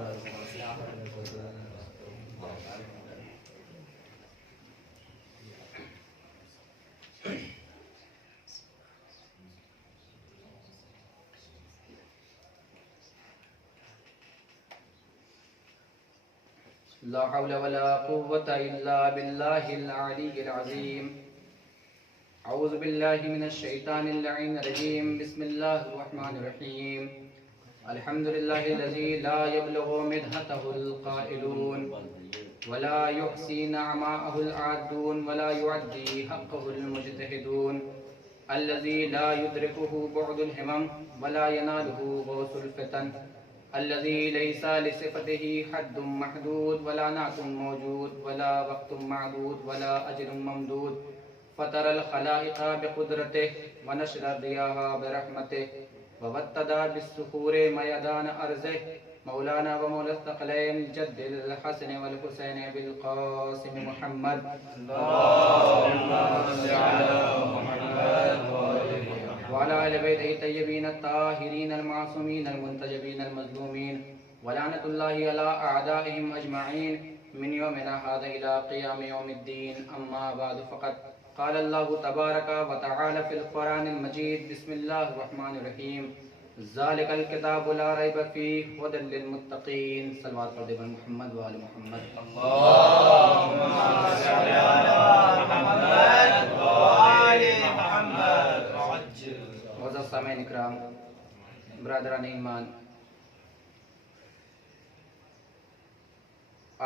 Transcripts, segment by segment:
لا حول ولا قوة إلا بالله العلي العظيم. أعوذ بالله من الشيطان اللعين الرجيم. بسم الله الرحمن الرحيم. الحمد لله الذي لا يبلغ مدحته القائلون ولا يحصي نعماءه العادون ولا يعدي حقه المجتهدون، الذي لا يدركه بعد الهمم ولا يناله غوث الفتن، الذي ليس لصفته حد محدود ولا نعت موجود ولا وقت معدود ولا أجل ممدود، فطر الخلائق بقدرته ونشر الرياح برحمته ووتد بالسحور ميدان أرضه، مولانا ومولى الثقلين جد الحسن والحسين بالقاسم محمد. اللهم صل على محمد وعلى آل بيته الطيبين الطاهرين المعصومين المنتجبين المظلومين، ولعنة الله على أعدائهم أجمعين من يومنا هذا إلى قيام يوم الدين. أما بعد، فقد قال الله تبارك وتعالى في القرآن المجيد: بسم الله الرحمن الرحيم، ذلك الكتاب لا ريب فيه هدى للمتقين. صلوات محمد وآل محمد. اللهم صل على محمد وآل محمد. معزز سامعین اکرام، برادران ایمان،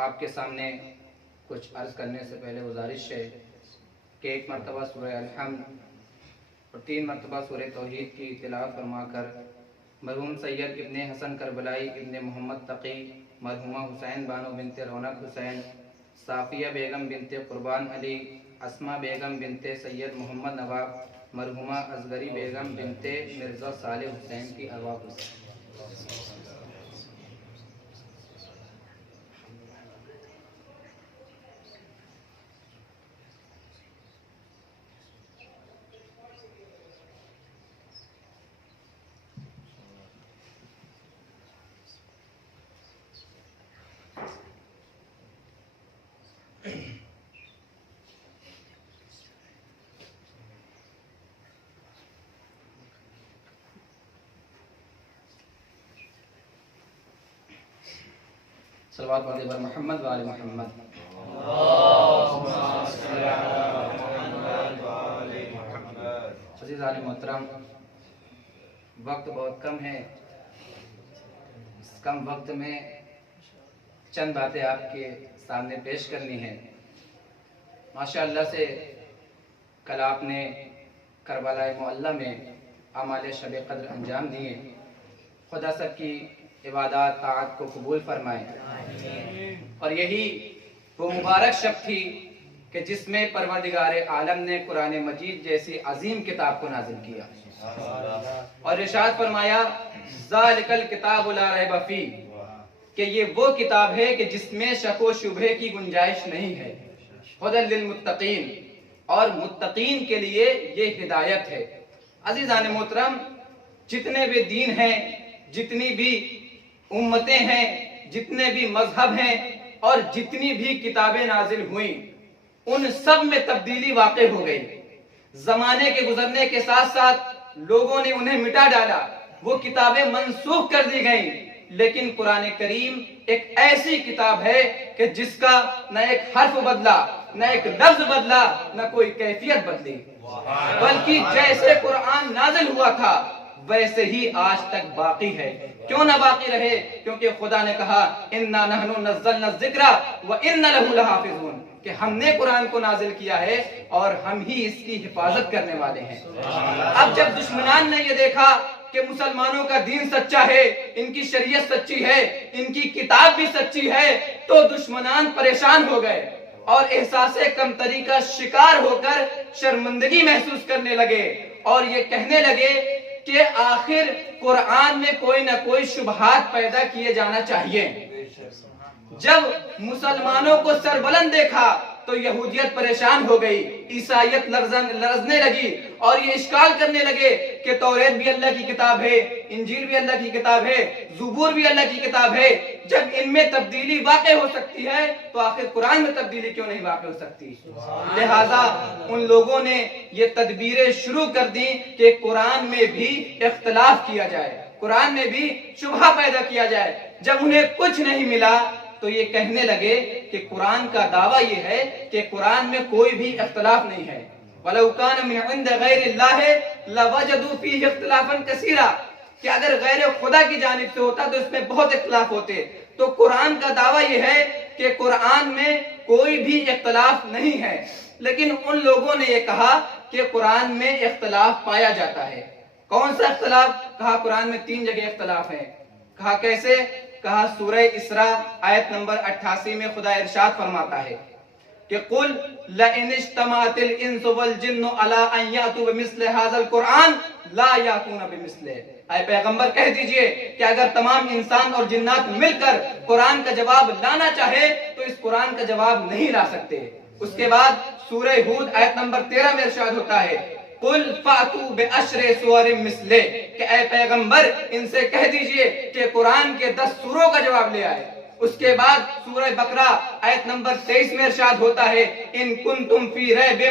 آپ کے سامنے کچھ عرض کرنے سے پہلے گزارش ہے کہ ایک مرتبہ سورہ الحمد اور 3 مرتبہ سورہ توحید کی تلاوت فرما کر مرحوم سید ابن حسن کربلائی ابن محمد تقی، مرحومہ حسین بانو بنت رونق حسین، صافیہ بیگم بنت قربان علی، اسما بیگم بنت سید محمد نواب، مرحومہ اصغری بیگم بنت مرزا صالح حسین کی ارواح کو صلوات پڑھتے پر محمد و آل محمد. اللهم صل على محمد وآل محمد. عزیزان محترم، وقت بہت کم ہے. اس کم وقت میں چند باتیں آپ کے سامنے پیش کرنی ہیں. ماشاءاللہ سے کل آپ نے کربلا معلی میں اعمال شب قدر انجام دیے. خدا سب کی عبادات طاعت کو قبول فرمائے. اور یہی وہ مبارک شب تھی کہ جس میں پروردگار عالم نے قرآن مجید جیسی عظیم کتاب کو نازل کیا اور ارشاد فرمایا: ذالک الکتاب لا ریب فیہ، کہ یہ وہ کتاب ہے کہ جس میں شک و شبہے کی گنجائش نہیں ہے. ہدی للمتقین، اور متقین کے لیے یہ ہدایت ہے. عزیزان محترم، جتنے بھی دین ہیں، جتنی بھی امتیں ہیں، جتنے بھی مذہب ہیں اور جتنی بھی کتابیں نازل ہوئیں، ان سب میں تبدیلی واقع ہو گئی. زمانے کے گزرنے کے ساتھ ساتھ لوگوں نے انہیں مٹا ڈالا، وہ کتابیں منسوخ کر دی گئیں. لیکن قرآن کریم ایک ایسی کتاب ہے کہ جس کا نہ ایک حرف بدلا، نہ ایک لفظ بدلا، نہ کوئی کیفیت بدلی، بلکہ جیسے قرآن نازل ہوا تھا ویسے ہی آج تک باقی ہے. کیوں نہ باقی رہے؟ کیونکہ خدا نے کہا: اِنَّا نَحْنُ نَزَّلْنَا الذِّكْرَ وَإِنَّا لَهُ لَحَافِظُونَ، کہ ہم نے قرآن کو نازل کیا ہے اور ہم ہی اس کی حفاظت کرنے والے ہیں. اب جب دشمنان نے یہ دیکھا کہ مسلمانوں کا دین سچا ہے، ان کی شریعت سچی ہے، ان کی کتاب بھی سچی ہے، تو دشمنان پریشان ہو گئے اور احساس کمتری کا شکار ہو کر شرمندگی محسوس کرنے لگے اور یہ کہنے لگے کہ آخر قرآن میں کوئی نہ کوئی شبہات پیدا کیے جانا چاہیے. جب مسلمانوں کو سربلند دیکھا تو یہودیت پریشان ہو گئی، عیسائیت لرزنے لگی اور یہ اشکال کرنے لگے کہ توریت بھی اللہ کی کتاب ہے، انجیل بھی اللہ کی کتاب ہے، زبور بھی اللہ کی کتاب ہے۔ جب ان میں تبدیلی واقع ہو سکتی ہے تو آخر قرآن میں تبدیلی کیوں نہیں واقع ہو سکتی؟ لہٰذا ان لوگوں نے یہ تدبیریں شروع کر دی کہ قرآن میں بھی اختلاف کیا جائے، قرآن میں بھی شبہہ پیدا کیا جائے۔ جب انہیں کچھ نہیں ملا تو یہ کہنے لگے کہ قرآن کا دعویٰ یہ ہے کہ قرآن میں کوئی بھی اختلاف نہیں ہے، وَلَوْ كَانَ مِنْ عِنْدِ غَيْرِ اللَّهِ لَوَجَدُوا فِيهِ اخْتِلَافًا كَثِيرًا، کہ اگر غیر خدا کی جانب سے ہوتا تو اس میں بہت اختلاف ہوتے۔ تو قرآن کا دعویٰ یہ ہے کہ قرآن میں کوئی بھی اختلاف نہیں ہے، لیکن ان لوگوں نے یہ کہا کہ قرآن میں اختلاف پایا جاتا ہے۔ کون سا اختلاف؟ کہا قرآن میں 3 جگہ اختلاف ہے۔ کہا کیسے؟ کہا سورہ اسراء آیت نمبر 88 میں خدا ارشاد فرماتا ہے کہ قُلْ لَئِنِ اجْتَمَعَتِ الْإِنسُ وَالْجِنُّ عَلَىٰ أَن يَأْتُوا بِمِثْلِ هَٰذَا الْقُرْآنِ لَا يَأْتُونَ بِمِثْلِهِ۔ اے پیغمبر کہہ دیجئے کہ اگر تمام انسان اور جنات مل کر قرآن کا جواب لانا چاہے تو اس قرآن کا جواب نہیں لا سکتے۔ اس کے بعد سورہ ہود آیت نمبر 13 میں ارشاد ہوتا ہے قُلْ فَأْتُوا بِعَشْرِ سُوَرٍ مِثْلِهِ، کہ اے پیغمبر ان سے کہہ دیجئے کہ قرآن کے 10 سوروں کا جواب لے آئے۔ اس کے بعد سورہ بقرہ آیت نمبر 23 میں ارشاد ہوتا ہے ان کنتم فی ریب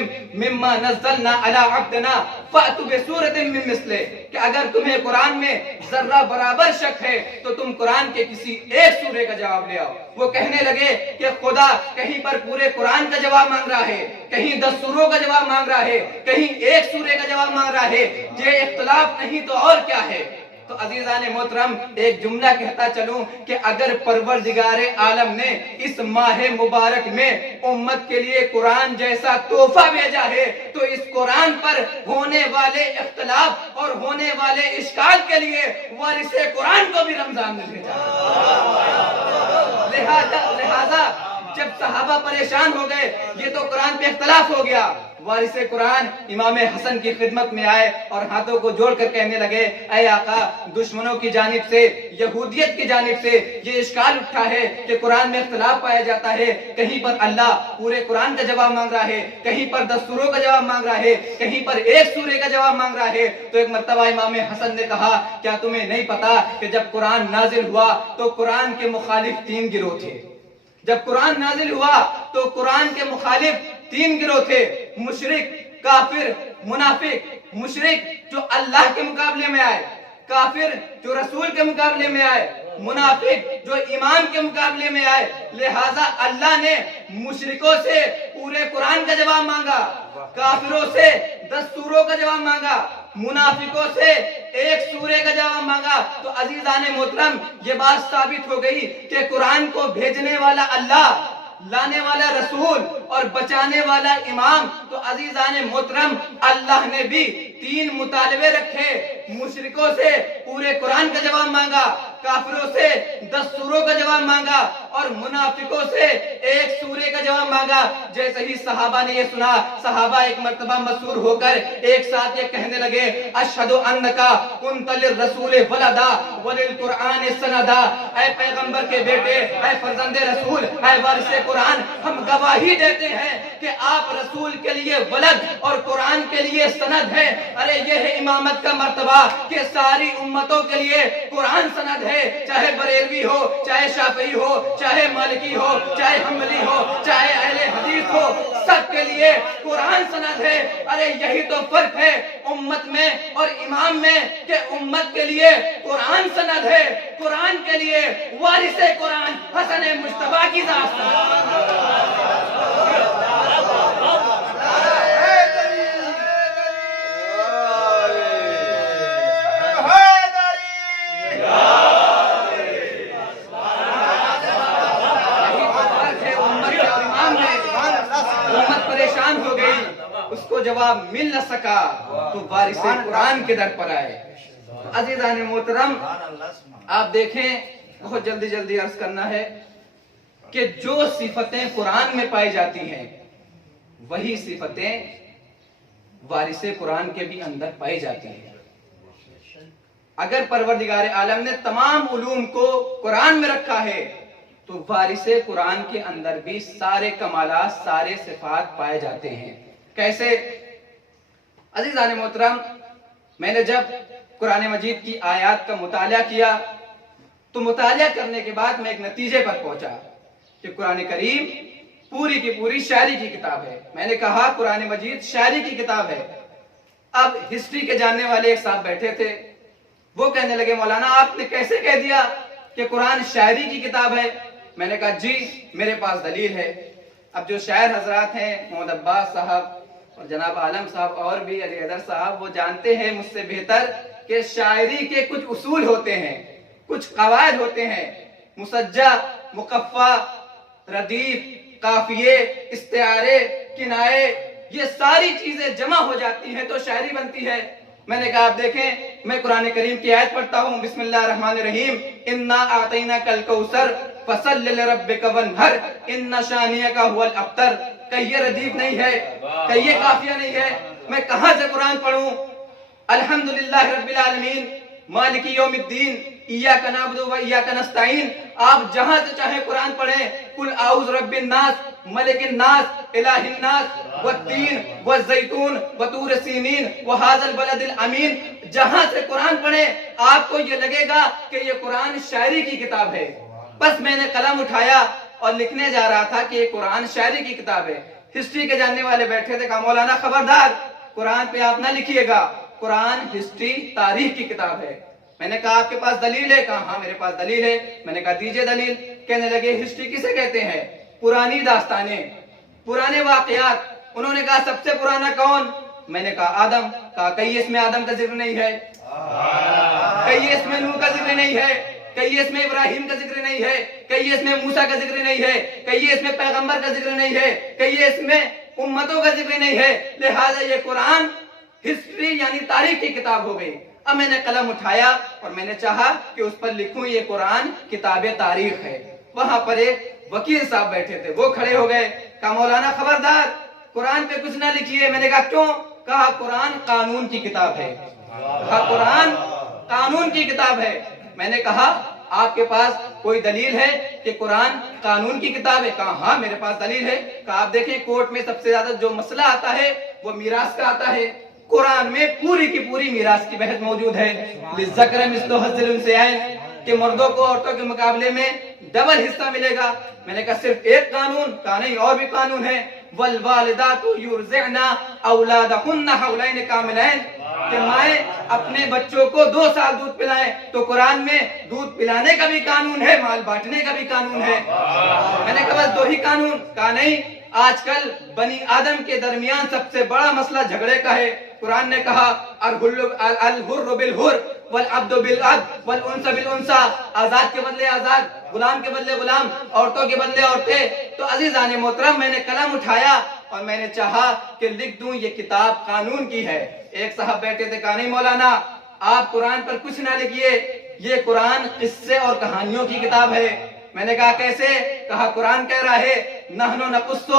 مما نزلنا علی عبدنا فأتوا بسورۃ من مثلہ، کہ اگر تمہیں قرآن میں ذرہ برابر شک ہے تو تم قرآن کے کسی ایک سورے کا جواب لے آؤ۔ وہ کہنے لگے کہ خدا کہیں پر پورے قرآن کا جواب مانگ رہا ہے، کہیں 10 سوروں کا جواب مانگ رہا ہے، کہیں ایک سورے کا جواب مانگ رہا ہے، یہ اختلاف نہیں تو اور کیا ہے؟ تو عزیزان محترم ایک جملہ کہتا چلوں کہ اگر پروردگار عالم نے اس ماہ مبارک میں امت کے لیے قرآن جیسا تحفہ بھیجا ہے تو اس قرآن پر ہونے والے اختلاف اور ہونے والے اشکال کے لیے وارث قرآن کو بھی رمضان میں بھیجا ہے۔ لہذا جب صحابہ پریشان ہو گئے یہ تو قرآن پہ اختلاف ہو گیا، وارث قرآن امام حسن کی خدمت میں آئے اور ہاتھوں کو جوڑ کر کہنے لگے اے آقا، دشمنوں کی جانب سے، یہودیت کی جانب سے یہ اشکال اٹھا ہے کہ قرآن میں اختلاف پایا جاتا ہے، کہیں پر اللہ پورے قرآن کا جواب مانگ رہا ہے، کہیں پر 10 سوروں کا جواب مانگ رہا ہے، کہیں پر ایک سورے کا جواب مانگ رہا ہے۔ تو ایک مرتبہ امام حسن نے کہا کیا تمہیں نہیں پتا کہ جب قرآن نازل ہوا تو قرآن کے مخالف 3 گروہ تھے؟ جب قرآن نازل ہوا تو قرآن کے مخالف 3 گروہ تھے، مشرک، کافر، منافق۔ مشرک جو اللہ کے مقابلے میں آئے، کافر جو رسول کے مقابلے میں آئے، منافق جو ایمان کے مقابلے میں آئے۔ لہٰذا اللہ نے مشرکوں سے پورے قرآن کا جواب مانگا، کافروں سے 10 سوروں کا جواب مانگا، منافقوں سے ایک سورے کا جواب مانگا۔ تو عزیزان محترم یہ بات ثابت ہو گئی کہ قرآن کو بھیجنے والا اللہ، لانے والا رسول اور بچانے والا امام۔ تو عزیزان محترم اللہ نے بھی 3 مطالبے رکھے، مشرکوں سے پورے قرآن کا جواب مانگا، کافروں سے 10 سوروں کا جواب مانگا اور منافقوں سے ایک سورے کا جواب مانگا۔ جیسے ہی صحابہ نے یہ سنا، صحابہ ایک مرتبہ مسرور ہو کر ایک ساتھ یہ کہنے لگے اشہد انکا کنت للرسول ولدا وللقرآن سندا، اے پیغمبر کے بیٹے، اے فرزند رسول، اے وارث قرآن، ہم گواہی دیتے ہیں کہ آپ رسول کے لیے ولد اور قرآن کے لیے سند ہے۔ ارے یہ ہے امامت کا مرتبہ کہ ساری امتوں کے لیے قرآن سند ہے، چاہے بریلوی ہو، چاہے شافعی ہو، چاہے مالکی ہو، چاہے حنبلی ہو، چاہے اہل حدیث ہو، سب کے لیے قرآن سند ہے۔ ارے یہی تو فرق ہے امت میں اور امام میں کہ امت کے لیے قرآن سند ہے، قرآن کے لیے وارث قرآن حسن مجتبیٰ کی ذات اس کو جواب مل نہ سکا تو وارث قرآن کے در پر آئے۔ عزیزان محترم آپ دیکھیں، بہت جلدی عرض کرنا ہے کہ جو صفتیں قرآن میں پائی جاتی ہیں وہی صفتیں وارث قرآن کے بھی اندر پائی جاتی ہیں۔ اگر پروردگار عالم نے تمام علوم کو قرآن میں رکھا ہے تو وارث قرآن کے اندر بھی سارے کمالات، سارے صفات پائے جاتے ہیں۔ کیسے؟ عزیزان محترم، میں نے جب قرآن مجید کی آیات کا مطالعہ کیا تو مطالعہ کرنے کے بعد میں ایک نتیجے پر پہنچا کہ قرآن کریم پوری کی پوری شاعری کی کتاب ہے۔ میں نے کہا قرآن مجید شاعری کی کتاب ہے۔ اب ہسٹری کے جاننے والے ایک صاحب بیٹھے تھے، وہ کہنے لگے مولانا آپ نے کیسے کہہ دیا کہ قرآن شاعری کی کتاب ہے؟ میں نے کہا جی میرے پاس دلیل ہے۔ اب جو شاعر حضرات ہیں، محمد عباس صاحب اور جناب عالم صاحب اور بھی علی حیدر صاحب، وہ جانتے ہیں مجھ سے بہتر کہ شاعری کے کچھ اصول ہوتے ہیں، کچھ قواعد ہوتے ہیں، مسجع، مقفع، ردیف، قافیے، استعارے، کنائے، یہ ساری چیزیں جمع ہو جاتی ہیں تو شاعری بنتی ہے۔ میں نے کہا آپ دیکھیں، میں قرآن کریم کی آیت پڑھتا ہوں، بسم اللہ الرحمن الرحیم، انا اعطیناک الکوثر فصل لربک وانحر ان شانئک هو الابتر۔ کہیں یہ ردیف نہیں ہے، کہیں یہ قافیہ نہیں ہے، میں کہاں سے قرآن پڑھوں؟ الحمدللہ رب العالمین مالک یوم الدین ایاک نعبد و ایاک نستعین، آپ جہاں سے چاہیں قرآن پڑھیں، قل اعوذ رب الناس ملک الناس الہ الناس والتین والزیتون وطور سینین وہذا البلد الامین، جہاں سے قرآن پڑھیں آپ کو یہ لگے گا کہ یہ قرآن شاعری کی کتاب ہے۔ بس میں نے قلم اٹھایا اور لکھنے جا رہا تھا کہ یہ قرآن شاعری کی کتاب ہے۔ ہسٹری کے جاننے والے بیٹھے تھے، کہا مولانا خبردار قرآن پہ آپ نہ لکھیے گا، قرآن ہسٹری تاریخ کی کتاب ہے۔ میں نے کہا آپ کے پاس دلیل ہے؟ کہا ہاں میرے پاس دلیل ہے۔ میں نے کہا دیجئے دلیل۔ کہنے لگے ہسٹری کسے کہتے ہیں؟ پرانی داستانیں، پرانے واقعات۔ انہوں نے کہا سب سے پرانا کون؟ میں نے کہا آدم۔ کہا کہیں اس میں آدم کا ذکر نہیں ہے، کہیں اس میں نوح کا ذکر نہیں ہے، کہیں اس میں ابراہیم کا ذکر نہیں ہے، کہیں اس میں موسیٰ کا ذکر نہیں ہے، کہیں اس میں پیغمبر کا ذکر نہیں ہے، کہیں اس میں امتوں کا ذکر نہیں ہے، لہٰذا یہ قرآن ہسٹری یعنی تاریخ کی کتاب ہو گئی۔ اب میں نے قلم اٹھایا اور میں نے چاہا کہ اس پر لکھوں یہ قرآن کتاب تاریخ ہے۔ وہاں پر ایک وکیل صاحب بیٹھے تھے، وہ کھڑے ہو گئے، کہا مولانا خبردار قرآن پہ کچھ نہ لکھیے۔ میں نے کہا کیوں؟ کہا قرآن قانون کی کتاب ہے، کہا قرآن قانون کی کتاب ہے۔ میں نے کہا آپ کے پاس کوئی دلیل ہے کہ قرآن قانون کی کتاب ہے؟ کہا ہاں میرے پاس دلیل ہے۔ کہا آپ دیکھیں کورٹ میں سب سے زیادہ جو مسئلہ آتا ہے وہ میراث کا آتا ہے، قرآن میں پوری کی پوری میراث کی بحث موجود ہے۔ للذکر مثل حظ الانثیین، کہ مردوں کو عورتوں کے مقابلے میں ڈبل حصہ ملے گا۔ میں نے کہا صرف ایک قانون؟ کہا نہیں اور بھی قانون ہے۔ والوالدات یرضعن اولادہن حولین کاملین، کہ مائیں اپنے بچوں کو 2 سال دودھ پلائیں، تو قرآن میں دودھ پلانے کا بھی قانون ہے، مال بانٹنے کا بھی قانون ہے۔ میں نے کہا بس 2 ہی قانون؟ کہا نہیں، آج کل بنی آدم کے درمیان سب سے بڑا مسئلہ جھگڑے کا ہے۔ قرآن نے کہا الحر بالحر والعبد بالعبد والانثى بالانثى، آزاد کے بدلے آزاد، غلام کے بدلے غلام، عورتوں کے بدلے عورتیں۔ تو عزیزان محترم میں نے قلم اٹھایا اور میں نے چاہا کہ لکھ دوں یہ کتاب قانون کی ہے۔ ایک صاحب بیٹھے تھے، کہا نہیں مولانا آپ قرآن پر کچھ نہ لکھیے، یہ قرآن قصے اور کہانیوں کی کتاب ہے۔ میں نے کہا کیسے؟ کہا قرآن کہہ رہا ہے نحن نقص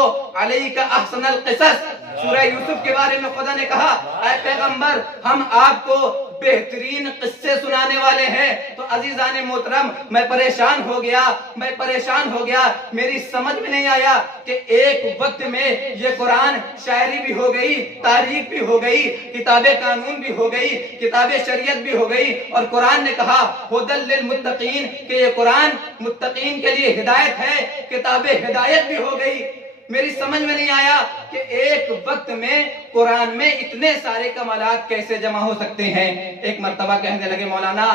علیک احسن القصص، سورہ یوسف کے بارے میں خدا نے کہا اے پیغمبر ہم آپ کو بہترین قصے سنانے والے ہیں۔ تو عزیزان محترم میں پریشان ہو گیا، میری سمجھ میں نہیں آیا کہ ایک وقت میں یہ قرآن شاعری بھی ہو گئی، تاریخ بھی ہو گئی، کتاب قانون بھی ہو گئی، کتاب شریعت بھی ہو گئی، اور قرآن نے کہا ہدی للمتقین کہ یہ قرآن متقین کے لیے ہدایت ہے، کتاب ہدایت بھی ہو گئی۔ میری سمجھ میں نہیں آیا کہ ایک وقت میں قرآن میں اتنے سارے کمالات کیسے جمع ہو سکتے ہیں۔ ایک مرتبہ کہنے لگے مولانا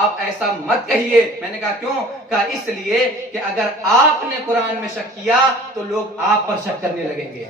آپ ایسا مت کہیے۔ میں نے کہا کیوں؟ کہا اس لیے کہ اگر آپ نے قرآن میں شک کیا تو لوگ آپ پر شک کرنے لگیں گے۔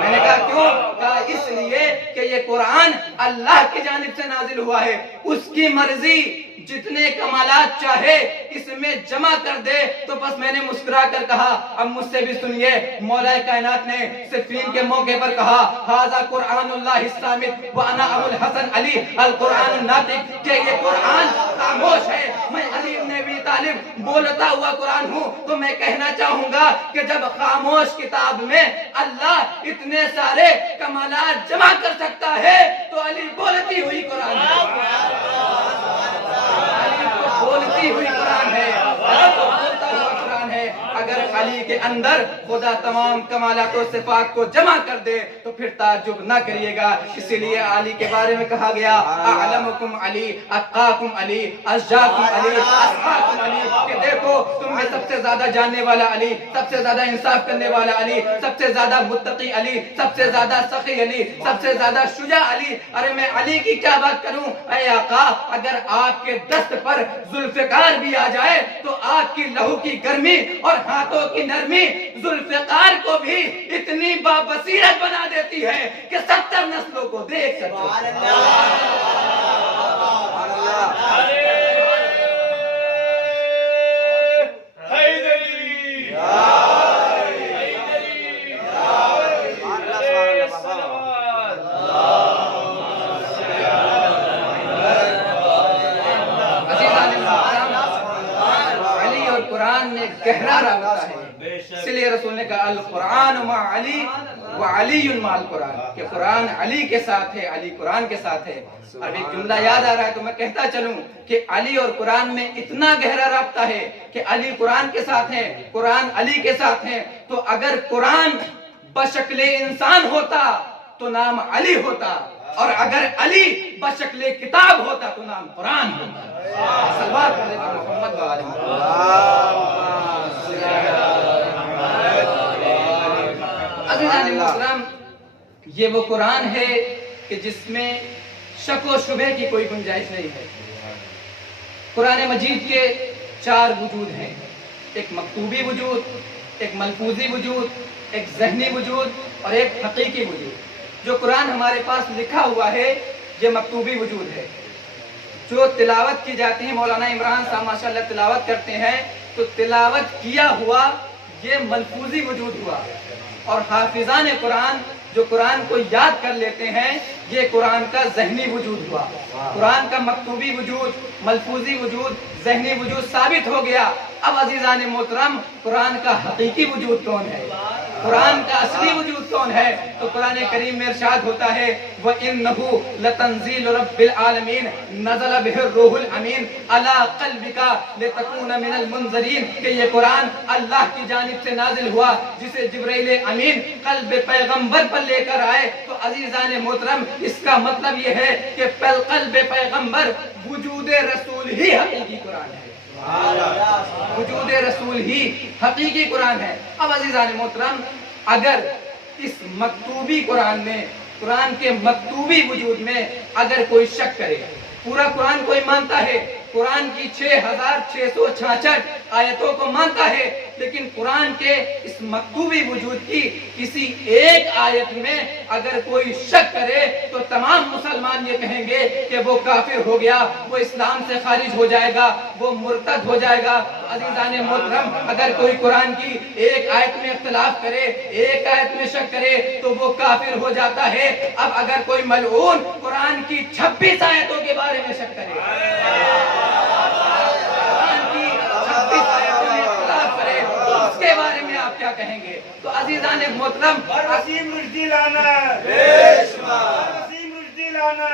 میں نے کہا کیوں؟ کہا اس لیے کہ یہ قرآن اللہ کی جانب سے نازل ہوا ہے، اس کی مرضی جتنے کمالات چاہے اس میں جمع کر دے۔ تو بس میں نے مسکرا کر کہا اب مجھ سے بھی سنیے، مولا کائنات نے صفین کے موقع پر کہا ھذا قرآن اللہ الصامت وانا ابو الحسن علی القرآن الناطق، کہ یہ قرآن خاموش ہے، میں علی بن ابی طالب بولتا ہوا قرآن ہوں۔ تو میں کہنا چاہوں گا کہ جب خاموش کتاب میں اللہ اتنے سارے کمالات جمع کر سکتا ہے تو علی بولتی ہوئی قرآن ہے، علی کو بولتی ہوئی قرآن ہے، علی کو بولتا ہوا قرآن ہے۔ اگر علی کے اندر خدا تمام کمالات و صفات کو جمع کر دے تو پھر تعجب نہ کریے گا. اسی لیے علی کے بارے میں کہا گیا اعلمکم علی اتقاکم علی اشجاکم علی اصحاکم علی, کہ دیکھو تم میں سب سے زیادہ جاننے والا علی, سب سے زیادہ انصاف کرنے والا علی, سب سے زیادہ متقی علی, سب سے زیادہ سخی علی, سب سے زیادہ شجاع علی. ارے میں علی کی کیا بات کروں اے آقا, اگر آپ کے دست پر ذوالفقار بھی آ جائے تو آپ کی لہو کی گرمی اور ہاتھوں کی نرمی ذوالفقار کو بھی اتنی بابصیرت بنا دیتی ہے کہ 70 نسلوں کو دیکھ سکتے گہرا رابطہ ہے. اس لیے رسول نے کہا القرآن مع علی وعلی مع القرآن, کہ قرآن علی کے ساتھ ہے, علی قرآن کے ساتھ ہے. اب ایک جملہ یاد آ رہا ہے تو میں کہتا چلوں کہ علی اور قرآن میں اتنا گہرا رابطہ ہے کہ علی قرآن کے ساتھ ہے, قرآن علی کے ساتھ ہے. تو اگر قرآن بشکل انسان ہوتا تو نام علی ہوتا, اور اگر علی بشکل کتاب ہوتا تو نام قرآن ہوتا. صلوات علی محمد و آل محمد. عزیزان محترم, یہ وہ قرآن ہے کہ جس میں شک و شبہ کی کوئی گنجائش نہیں ہے. قرآن مجید کے 4 وجود ہیں, ایک مکتوبی وجود, ایک ملفوظی وجود, ایک ذہنی وجود اور ایک حقیقی وجود. جو قرآن ہمارے پاس لکھا ہوا ہے یہ مکتوبی وجود ہے. جو تلاوت کی جاتی ہے, مولانا عمران صاحب ماشاءاللہ تلاوت کرتے ہیں, تو تلاوت کیا ہوا یہ ملفوظی وجود ہوا. اور حافظان قرآن جو قرآن کو یاد کر لیتے ہیں یہ قرآن کا ذہنی وجود ہوا. قرآن کا مکتوبی وجود, ملفوظی وجود, ذہنی وجود ثابت ہو گیا. اب عزیزان محترم, قرآن کا حقیقی وجود کون ہے, قرآن کا اصلی وجود کون ہے؟ تو قرآن کریم میں ارشاد ہوتا ہے وَإِنَّهُ لَتَنزِيلُ رَبِّ الْعَالَمِينَ نَزَلَ بِهِ الرُّوحُ الْأَمِينُ عَلَى قَلْبِكَ لِتَكُونَ مِنَ الْمُنذَرِينَ, کہ یہ قرآن اللہ کی جانب سے نازل ہوا جسے جبرائیل امین قلب پیغمبر پر لے کر آئے. تو عزیزان محترم, اس کا مطلب یہ ہے کہ قلب پیغمبر وجود رسول ہی حقیقی قرآن ہے, وجود رسول ہی حقیقی قرآن ہے. اب عزیزان محترم, اگر اس مکتوبی قرآن میں, قرآن کے مکتوبی وجود میں اگر کوئی شک کرے, پورا قرآن کوئی مانتا ہے, قرآن کی 6666 آیتوں کو مانتا ہے, لیکن قرآن کے اس مکتوبی وجود کی کسی ایک آیت میں اگر کوئی شک کرے تو تمام مسلمان یہ کہیں گے کہ وہ کافر ہو گیا, وہ اسلام سے خارج ہو جائے گا, وہ مرتد ہو جائے گا. عزیزان محترم, اگر کوئی قرآن کی ایک آیت میں اختلاف کرے, ایک آیت میں شک کرے تو وہ کافر ہو جاتا ہے. اب اگر کوئی ملعون قرآن کی 26 آیتوں کے بارے میں شک کرے, کے بارے میں آپ کیا کہیں گے؟ تو عزیزان محترم, وسیم رشدی لانا وسیم رشدی لانا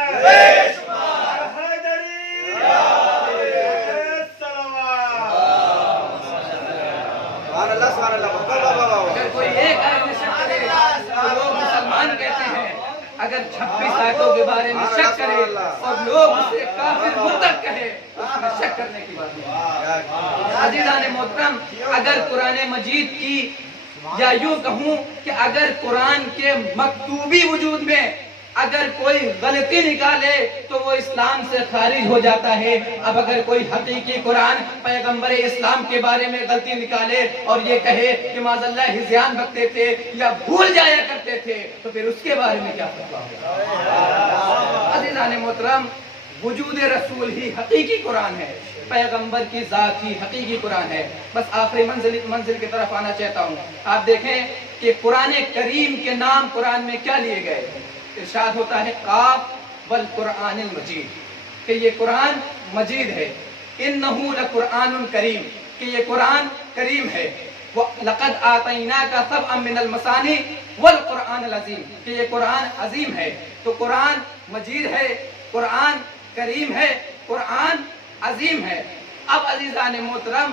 اگر کوئی ایک آیت میں شک کرے تو لوگ مسلمان کہتے ہیں, اگر 26 آیتوں کے بارے میں شک کرے اور لوگ اسے کافر مرتد کہے تو اس میں شک کرنے کی بات نہیں. عزیزان محترم, اگر قرآن مجید کی, یا یوں کہوں کہ اگر قرآن کے مکتوبی وجود میں اگر کوئی غلطی نکالے تو وہ اسلام سے خارج ہو جاتا ہے. اب اگر کوئی حقیقی قرآن پیغمبر اسلام کے بارے میں غلطی نکالے اور یہ کہے کہ معاذ اللہ ہذیان بکتے تھے یا بھول جایا کرتے تھے تو پھر اس کے بارے میں کیا فتویٰ ہوگا؟ عزیزان محترم, وجود رسول ہی حقیقی قرآن ہے, پیغمبر کی ذات ہی حقیقی قرآن ہے. بس آخری منزل کی طرف آنا چاہتا ہوں. آپ دیکھیں کہ قرآن کریم کے نام قرآن میں کیا لیے گئے. ارشاد ہوتا ہے قاف والقرآن المجید, کہ یہ قرآن مجید ہے. انہ لقرآن کریم, کہ یہ قرآن کریم ہے. لقد آتیناک سبعا من المثانی والقرآن العظیم, کہ یہ قرآن عظیم ہے. تو قرآن مجید ہے, قرآن کریم ہے, قرآن عظیم ہے. اب عزیزان محترم,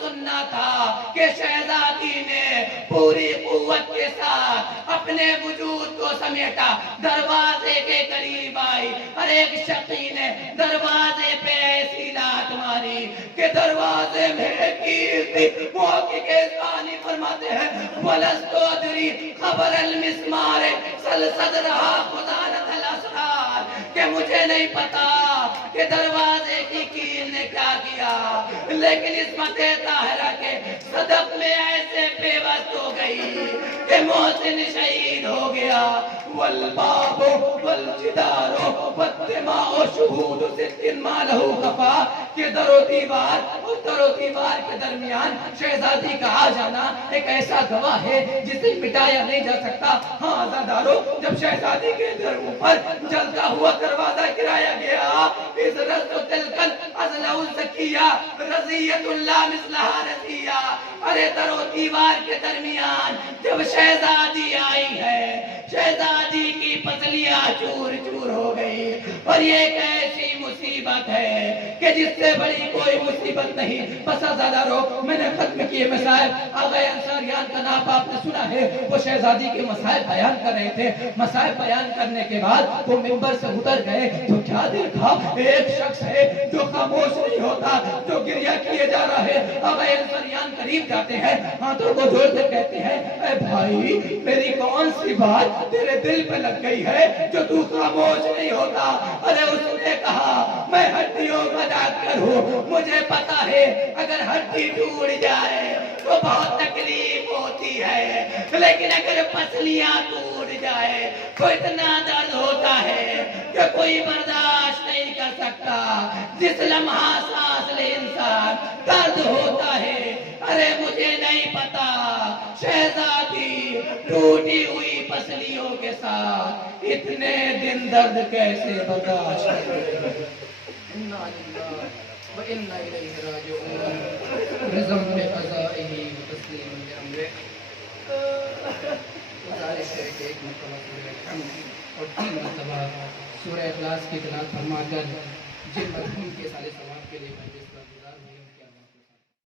سننا تھا کہ شہزادی نے پوری قوت کے ساتھ اپنے وجود کو سمیٹا، دروازے کے قریب آئی اور ایک شقی نے دروازے پہ ایسی لات ماری کہ دروازے میں کیل تھی۔ محقق ثانی فرماتے ہیں وَلَسْتُ أَدْرِي خبر المسمار سلسد رہا خزانت الاسرار، کہ مجھے نہیں پتا کہ دروازے کی کیل نے کیا کیا، لیکن عصمت طاہرہ کے صدف میں ایسے پیوست ہو گئی کہ محسن شہید ہو گیا۔ والباب والجدار والدماء شہود ست ما لہ خفا، کہ در و دیوار کے درمیان شہزادی کا آ جانا ایک ایسا گواہ ہے جسے مٹایا نہیں جا سکتا۔ ہاں عزادارو، جب شہزادی کے در اوپر جلتا ہوا دروازہ گرایا گیا، اس رزق تلکن ازلہ الزکیہ رضیت اللہ مثلہ رضیہ، ارے در و دیوار کے درمیان جب شہزادی آئی ہے، شہزادی کی پسلیاں چور چور ہو گئی، اور یہ ایک ایسی مصیبت ہے کہ جس سے بڑی کوئی مصیبت نہیں۔ بس عزادارو، میں نے ختم کیے مسائل، آغا انصاریان کا نام آپ نے سنا ہے، وہ شہزادی کے مسائل بیان کر رہے تھے۔ مسائل بیان کرنے کے بعد وہ منبر سے اتر گئے تو کیا دیکھا، ایک شخص ہے جو خاموش نہیں ہوتا، جو گریہ کیے جا رہا ہے۔ آغا انصاریان قریب جاتے ہیں، ہاتھوں کو جوڑ کر کہتے ہیں اے بھائی، میری کون سی بات تیرے دل پہ لگ گئی ہے جو تو خاموش نہیں ہوتا؟ ارے اس نے کہا میں ہڈیوں کا ڈاکٹر ہوں، مجھے پتا ہے اگر ہڈی ٹوٹ جائے تو بہت تکلیف ہوتی ہے، لیکن اگر پسلیاں ٹوٹ جائے تو اتنا درد ہوتا ہے کہ کوئی برداشت نہیں کر سکتا۔ جس لمحہ سانس لے انسان درد ہوتا ہے۔ ارے مجھے نہیں پتا شہزادی ٹوٹی ہوئی پسلیوں کے ساتھ اتنے دن درد کیسے برداشت کرے۔ اِنَّا لِلَّهِ وَإِنَّا إِلَيْهِ رَاجِعُونَ، رضا بِقَضَائِهِ وَتَسْلِيمًا لِأَمْرِهِ۔ گزارش ہے کہ ایک مرتبہ سورہ الحمد اور 3 مرتبہ سورہ اخلاص کی تلاوت فرما کر جن مرحوم کے سال ثواب کے لیے